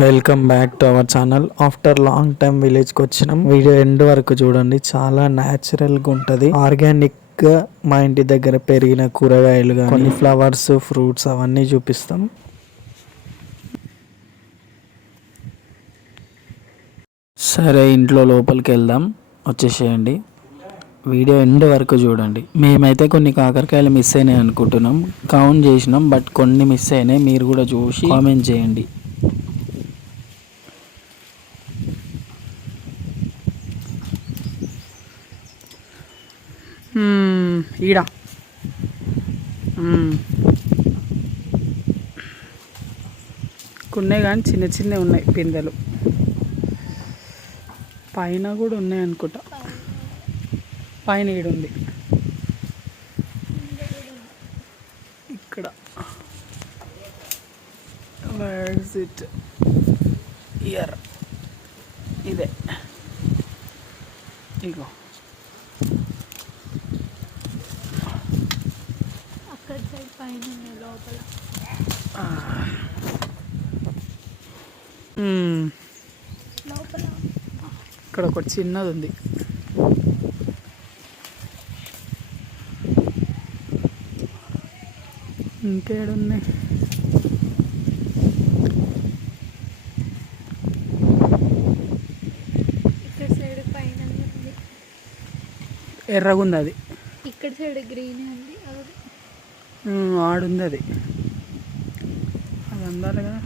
Welcome back to our channel after long time విలేజ్కి వచ్చినాం. Video end వరకు చూడండి. చాలా న్యాచురల్గా ఉంటుంది. ఆర్గానిక్గా మా ఇంటి దగ్గర పెరిగిన కూరగాయలు కానీ కొన్ని ఫ్లవర్స్ ఫ్రూట్స్ అవన్నీ చూపిస్తాం. సరే ఇంట్లో లోపలికి వెళ్దాం. వచ్చేసేయండి. వీడియో ఎండ్ వరకు చూడండి. మేమైతే కొన్ని కాకరకాయలు మిస్ అయినాయి అనుకుంటున్నాం. కౌంట్ చేసినాం బట్ కొన్ని మిస్ అయినాయి. మీరు కూడా చూసి కామెంట్ చేయండి మ్మ్, ఈడ. ఉన్నాయి కానీ చిన్న చిన్నవి ఉన్నాయి పిందెలు. పైన కూడా ఉన్నాయి అనుకుంటా. పైన ఈడుంది ఇక్కడ. ఇట్ ఇయర్ ఇదే. ఇగో అక్కడ సైడ్ పైన లోపల. లోపల ఇక్కడ ఒకటి చిన్నది ఉంది ఇంకేడున్నాయి? ఇక్కడ సైడ్ పైన ఉంది. ఎర్రగుంది అది. ఇక్కడ సైడ్ గ్రీన్ ఉంది. ఉమ్, ఆడుంది అది అది అందాలి కదా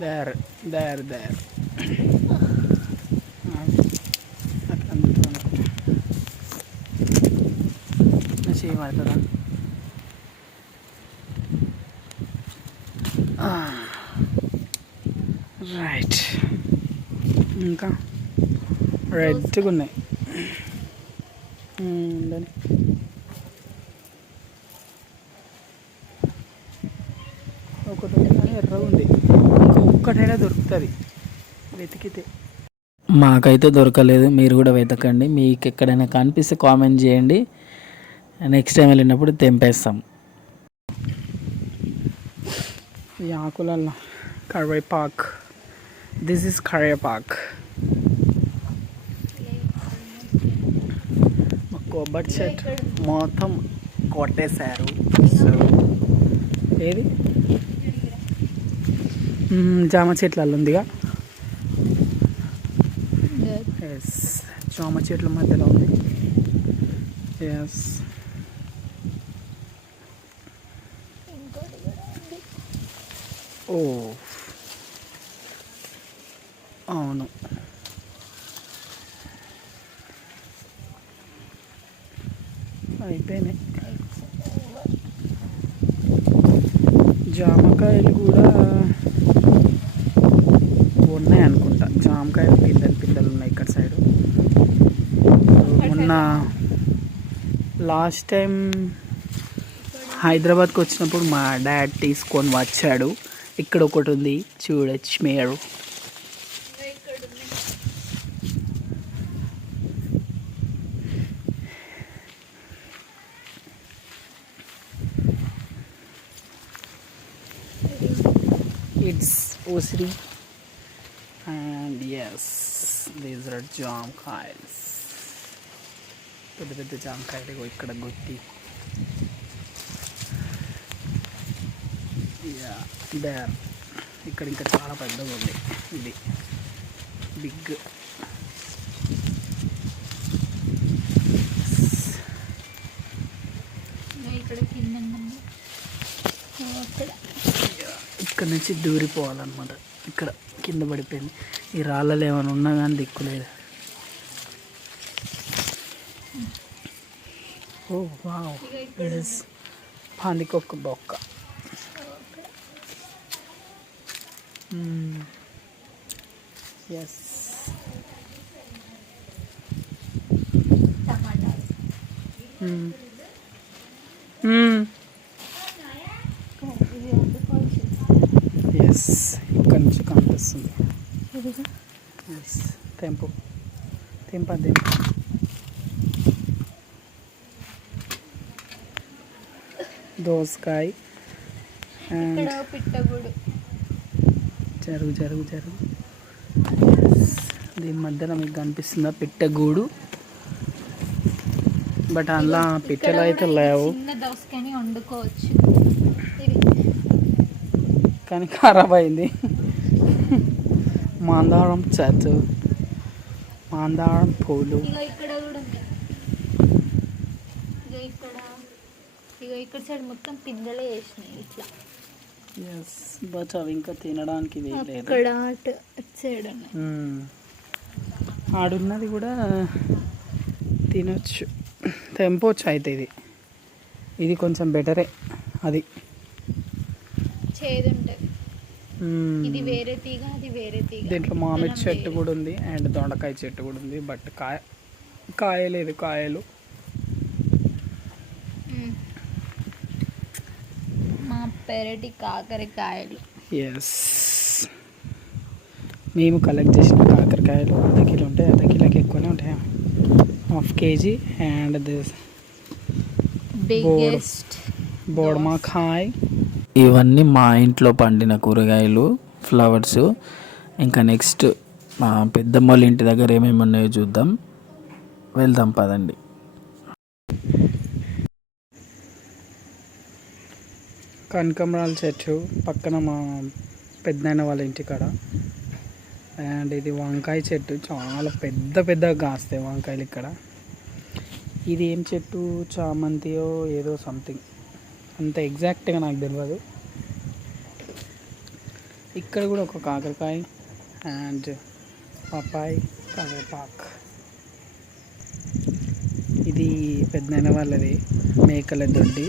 దేర్ దేర్ దేర్ అట్లా అందుతుంది చేయబడుతుందా రైట్ ఇంకా రెడ్గా ఉన్నాయి ఉమ్, ఉండండి ఒకటి ఉంది కానీ ఎర్ర ఉంది. ఒక్కటైనా దొరుకుతుంది. వెతికితే. మాకైతే దొరకలేదు. మీరు కూడా వెతకండి. మీకు ఎక్కడైనా కనిపిస్తే కామెంట్ చేయండి. నెక్స్ట్ టైం వెళ్ళినప్పుడు తెంపేస్తాం. ఈ ఆకులల్లో కరివేపాక్. This is కరివేపాక్. కొబ్బరి చెట్టు మొత్తం కొట్టేశారు. సో ఏది? జామ చెట్లలో ఉందిగా. ఎస్ జామ చెట్ల మధ్యలో ఉంది. ఎస్ ఓ అయిపోయినాయి. జామకాయలు కూడా ఉన్నాయి అనుకుంటా. జామకాయలు పిల్లలు పిల్లలు ఉన్నాయి ఇక్కడ సైడ్. మొన్న లాస్ట్ టైం హైదరాబాద్కి వచ్చినప్పుడు మా డాడ్ తీసుకొని వచ్చాడు. ఇక్కడ ఒకటి ఉంది. చూడొచ్చు మీరు. ఇట్స్ ఉసిరి అండ్ ఎస్ దీస్ ఆర్ జామకాయల్స్ పెద్ద పెద్ద జామకాయలు ఇగో ఇక్కడ గుత్తి దేర్ ఇక్కడ ఇంకా చాలా పెద్దగా ఉంది ఇది. బిగ్ ఇంకా ఇక్కడ కింద ఉంది ఓ, అక్కడ ఇక్కడ నుంచి దూరిపోవాలన్నమాట. ఇక్కడ కింద పడిపోయింది. ఈ రాళ్ళలో ఏమైనా ఉన్నా కానీ దిక్కులేదు ఓ వావ్. దిస్ ఇస్ బొక్క. Hmm. Yes hmm. hmm ఇది వండుకోవచ్చు ఎస్ ఇక్కడ నుంచి కనిపిస్తుంది ఇదిగో ఎస్ తెంపు తెంప తెంపు దోసకాయ జరుగు జరుగు జరుగు. దీని మధ్యలో మీకు కనిపిస్తుందా పిట్టగూడు. బట్ అలా పిట్టలు అయితే లేవు. వండుకోవచ్చు. కానీ ఖరాబ్ అయింది. మాందారం చెట్టు మాందారం పూలు ఇక ఇక్కడ సైడ్ మొత్తం పిందెలే వేసినాయి ఇట్లా. ఎస్ బట్ అవి ఇంకా తినడానికి అక్కడ అటు సైడ్ మ్మ్. ఆడున్నది కూడా తినొచ్చు. తెంపవచ్చు అయితే ఇది. ఇది కొంచెం బెటరే అది. చేదు ఉంటుంది. ఇది వేరే తీగ అది వేరే తీగ. దీంట్లో మామిడి చెట్టు. కూడా ఉంది అండ్ దొండకాయ చెట్టు కూడా ఉంది బట్ కాయ కాయ లేదు కాయలు. మ్మ్. మా పెరటి కాకరకాయలు. ఎస్ మేము కలెక్ట్ చేసిన కాకరకాయలు అర్ధ కిలో ఉంటాయి అర్ధ కిలోకి ఎక్కువనే ఉంటాయి? Half KG and this biggest బోడమా కాయ్ ఇవన్నీ మా ఇంట్లో పండిన కూరగాయలు ఫ్లవర్స్. ఇంకా నెక్స్ట్ మా పెద్దమ్మ వాళ్ళ ఇంటి దగ్గర ఏమేమి ఉన్నాయో చూద్దాం. వెళ్దాం పదండి. కనకమరాల చెట్టు పక్కన మా పెద్దయిన వాళ్ళ ఇంటికాడ అండ్ ఇది వంకాయ చెట్టు. చాలా పెద్ద పెద్దగా కాస్తాయి వంకాయలు ఇక్కడ. ఇది ఏం చెట్టు? చామంతియో ఏదో సంథింగ్ అంత ఎగ్జాక్ట్గా నాకు తెలియదు ఇక్కడ కూడా ఒక కాకరకాయ అండ్ పపాయ్ కాకరపాక్ ఇది పెద్దైన వాళ్ళది మేకల దొడ్డి.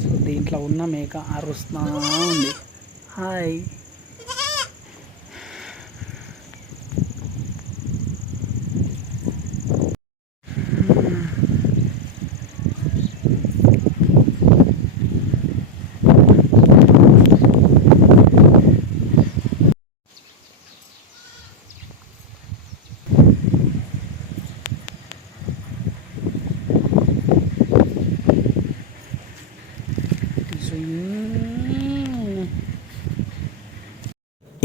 సో దీంట్లో ఉన్న మేక అరుస్తా ఉంది. హాయ్.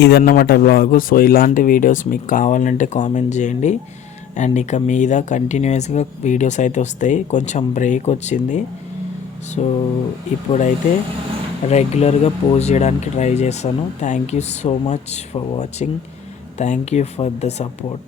ఇదన్నమాట బ్లాగ్ సో ఇలాంటి వీడియోస్ మీకు కావాలంటే కామెంట్ చేయండి. అండ్ ఇక మీద కంటిన్యూస్గా వీడియోస్ అయితే వస్తాయి. కొంచెం బ్రేక్ వచ్చింది. సో ఇప్పుడైతే రెగ్యులర్గా పోస్ట్ చేయడానికి ట్రై చేస్తాను. Thank you so much for watching thank you for the support